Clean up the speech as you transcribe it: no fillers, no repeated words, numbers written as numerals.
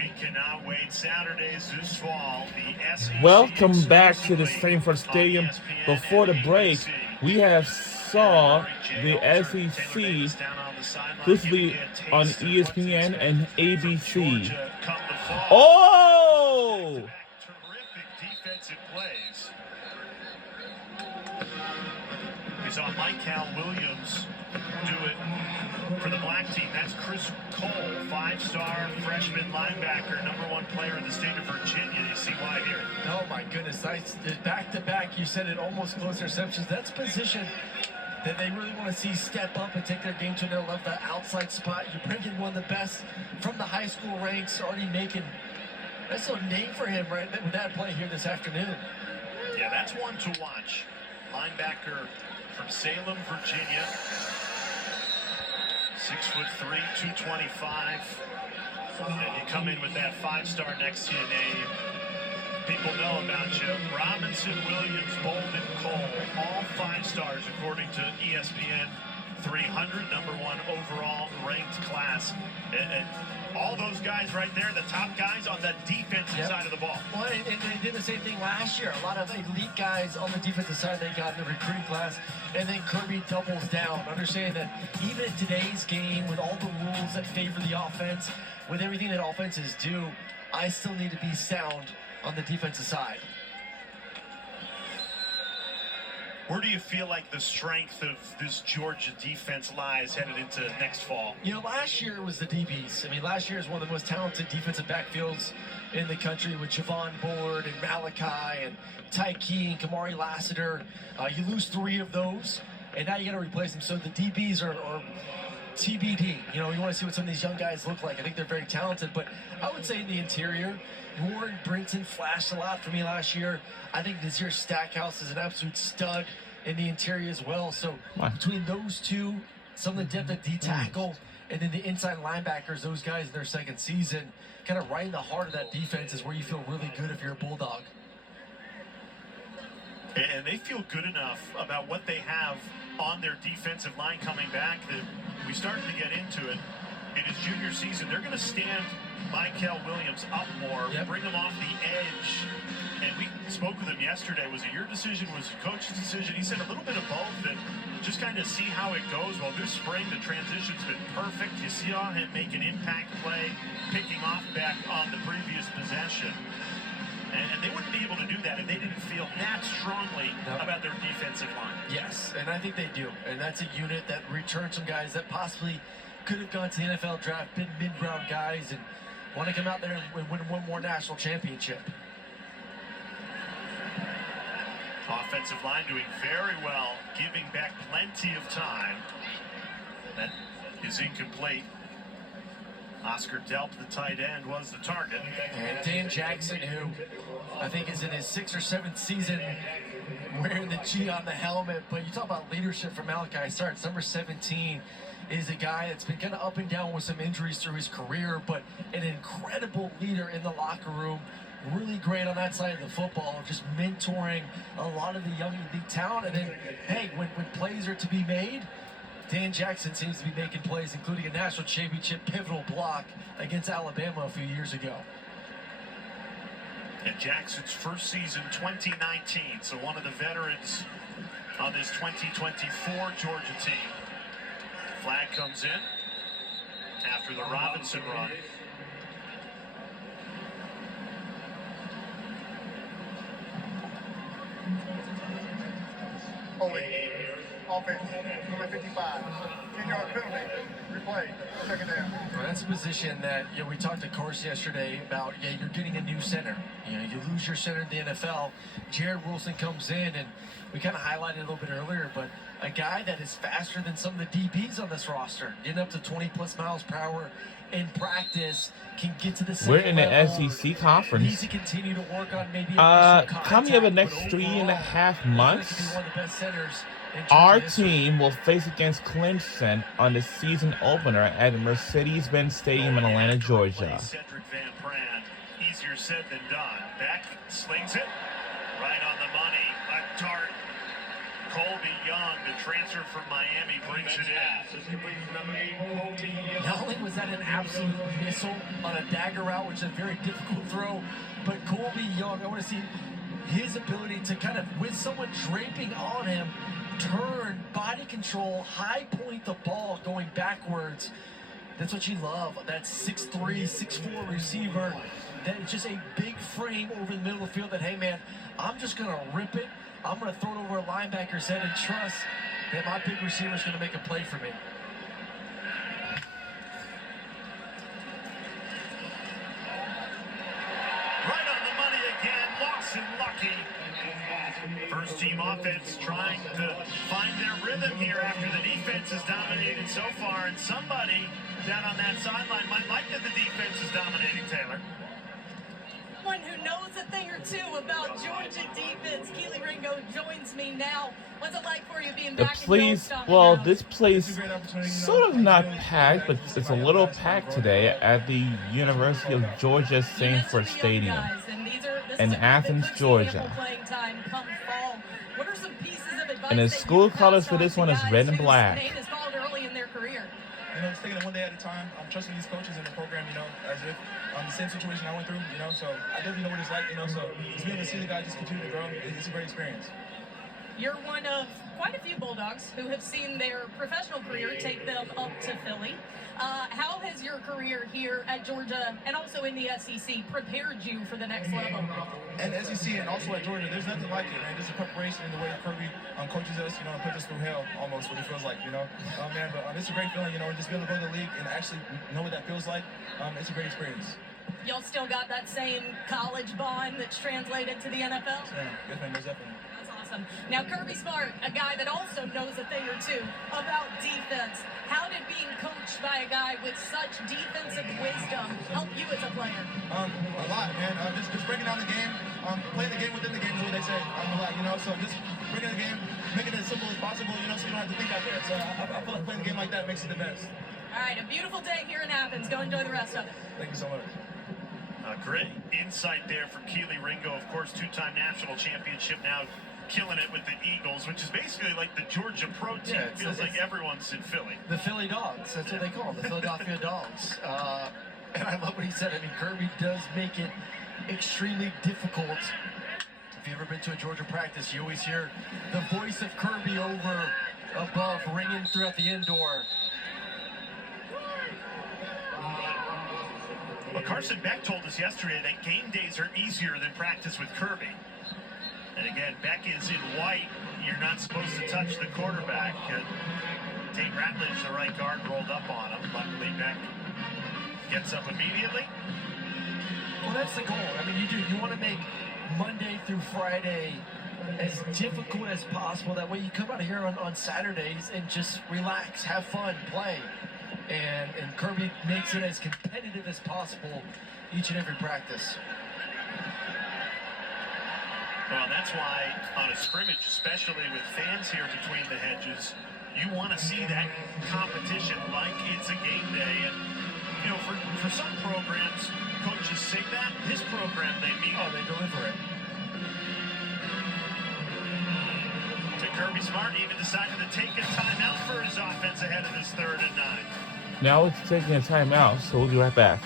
We cannot wait. Saturdays this fall, the SEC. Welcome back to the Sanford Stadium. Before the break, we have saw the SEC exclusively on ESPN and ABC. Oh! Terrific defensive plays. We saw Mike Cal Williams do it for the black team. That's Chris Cole, 5-star freshman linebacker, #1 player in the state of Virginia. You see why here? Oh my goodness, nice back-to-back. You said it, almost close interceptions. That's a position that they really want to see step up and take their game to another level. That outside spot, you bring in one of the best from the high school ranks, already making. That's a name for him, right? With that play here this afternoon. Yeah, that's one to watch. Linebacker from Salem, Virginia. 6'3", 225. And you come in with that 5-star next to your name. People know about you. Robinson, Williams, Bolden, Cole, all 5 stars according to ESPN 300, #1 overall ranked class. And all those guys right there, the top guys on the defensive side of the ball. Well, and they did the same thing last year. A lot of elite guys on the defensive side they got in the recruiting class, and then Kirby doubles down, understanding that even in today's game, with all the rules that favor the offense, with everything that offenses do, I still need to be sound on the defensive side. Where do you feel like the strength of this Georgia defense lies headed into next fall? You know, last year it was the DBs. I mean, last year is one of the most talented defensive backfields in the country with Javon Bullard and Malachi and Tyke and Kamari Lassiter. You lose 3 of those, and now you got to replace them. So the DBs are TBD. You know, you want to see what some of these young guys look like. I think they're very talented, but I would say in the interior, Warren Brinton flashed a lot for me last year. I think Nazir Stackhouse is an absolute stud in the interior as well. So between those two, some of the depth at D-tackle, and then the inside linebackers, those guys in their second season, kind of right in the heart of that defense is where you feel really good if you're a Bulldog. And they feel good enough about what they have on their defensive line coming back that we started to get into it. In his junior season, they're going to stand Michael Williams up more, bring him off the edge. And we spoke with him yesterday. Was it your decision? Was it coach's decision? He said a little bit of both and just kind of see how it goes. Well, this spring, the transition's been perfect. You saw him make an impact play, picking off back on the previous possession. And they wouldn't be able to do that if they didn't feel that strongly about their defensive line. Yes, and I think they do. And that's a unit that returns some guys that possibly could have gone to the NFL draft, been mid-round guys, and want to come out there and win one more national championship. Offensive line doing very well, giving back plenty of time. That is incomplete. Oscar Delp, the tight end, was the target. And Dan Jackson, who I think is in his 6th or 7th season wearing the G on the helmet. But you talk about leadership from Malachi Starks. Number 17 is a guy that's been kind of up and down with some injuries through his career, but an incredible leader in the locker room. Really great on that side of the football, just mentoring a lot of the young elite talent. And then, hey, when plays are to be made, Dan Jackson seems to be making plays, including a national championship pivotal block against Alabama a few years ago. And Jackson's first season, 2019, so one of the veterans on this 2024 Georgia team. Flag comes in after the Robinson run. Offense, number 55. 10-yard penalty. Replay. Second down. Well, that's a position that, you know, we talked to Corsi yesterday about, you're getting a new center. You know, you lose your center in the NFL. Jared Wilson comes in, and we kind of highlighted it a little bit earlier, but a guy that is faster than some of the DBs on this roster, getting up to 20+ miles per hour in practice, can get to the We're in the level. SEC conference. Needs to continue to work on maybe coming up the next 3.5 months, one of the best centers in our Georgia history. team will face against Clemson on the season opener at Mercedes-Benz Stadium in Atlanta, Georgia. Cedric Van Pran, easier said than done. Beck slings it right on the money. A dart Colby Young, the transfer from Miami, brings it in. Not only was that an absolute missile on a dagger route, which is a very difficult throw, but Colby Young, I want to see his ability to kind of, with someone draping on him, turn, body control, high point the ball going backwards. That's what you love. That 6'3", 6'4" receiver. That is just a big frame over the middle of the field that, hey man, I'm just going to rip it. I'm going to throw it over a linebacker's head and trust that my big receiver is going to make a play for me. Right on the money again, Lawson Lucky. First team offense trying to find their rhythm here after the defense has dominated so far, and somebody down on that sideline might like that the defense is dominating, Taylor. One who knows a thing or two about Georgia defense, Kelee Ringo joins me now. What's it like for you being The back place, in Youngstown well, now? this place sort of not packed, but it's a little packed today at the University of Georgia You Sanford mentioned the young Stadium. guys, and this in is a group Athens, that could see Georgia. ample playing time come fall. What are some pieces of advice And the that school you colors pass for on this to one is guys red and whose black. name is called early in their career? Just taking it one day at a time. I'm trusting these coaches and the program, as if the same situation I went through, so I definitely know what it's like, so just being able to see the guys just continue to grow, it's a great experience. You're one of quite a few Bulldogs who have seen their professional career take them up to Philly. How has your career here at Georgia and also in the SEC prepared you for the next level? And SEC and also at Georgia, there's nothing like it, man. There's a preparation in the way Kirby coaches us, and puts us through hell almost, what it feels like, man, but it's a great feeling, just being able to go to the league and actually know what that feels like. It's a great experience. Y'all still got that same college bond that's translated to the NFL? Yes, man, most definitely. That's awesome. Now, Kirby Smart, a guy that also knows a thing or two about defense. How did being coached by a guy with such defensive wisdom help you as a player? A lot, man. Just breaking down the game, playing the game within the game is what they say. A lot, so just breaking the game, making it as simple as possible, so you don't have to think out there. So I feel like playing the game like that makes it the best. All right, a beautiful day here in Athens. Go enjoy the rest of it. Thank you so much. Great insight there from Kelee Ringo, of course, two-time national championship, now killing it with the Eagles, which is basically like the Georgia Pro team. Yeah, Feels like everyone's in Philly. The Philly Dogs, that's what they call them, the Philadelphia Dogs. And I love what he said. I mean, Kirby does make it extremely difficult. If you've ever been to a Georgia practice, you always hear the voice of Kirby above ringing throughout the indoor. Well, Carson Beck told us yesterday that game days are easier than practice with Kirby. And again, Beck is in white. You're not supposed to touch the quarterback. Tate Ratledge, the right guard, rolled up on him. Luckily, Beck gets up immediately. Well, that's the goal. I mean, you want to make Monday through Friday as difficult as possible. That way you come out here on Saturdays and just relax, have fun, play. And Kirby makes it as competitive as possible each and every practice. Well, that's why on a scrimmage, especially with fans here between the hedges, you want to see that competition like it's a game day. And, for some programs, coaches say that. This program, they mean it. They deliver it. And Kirby Smart even decided to take a timeout for his offense ahead of this 3rd and 9. Now it's taking a timeout, so we'll be right back.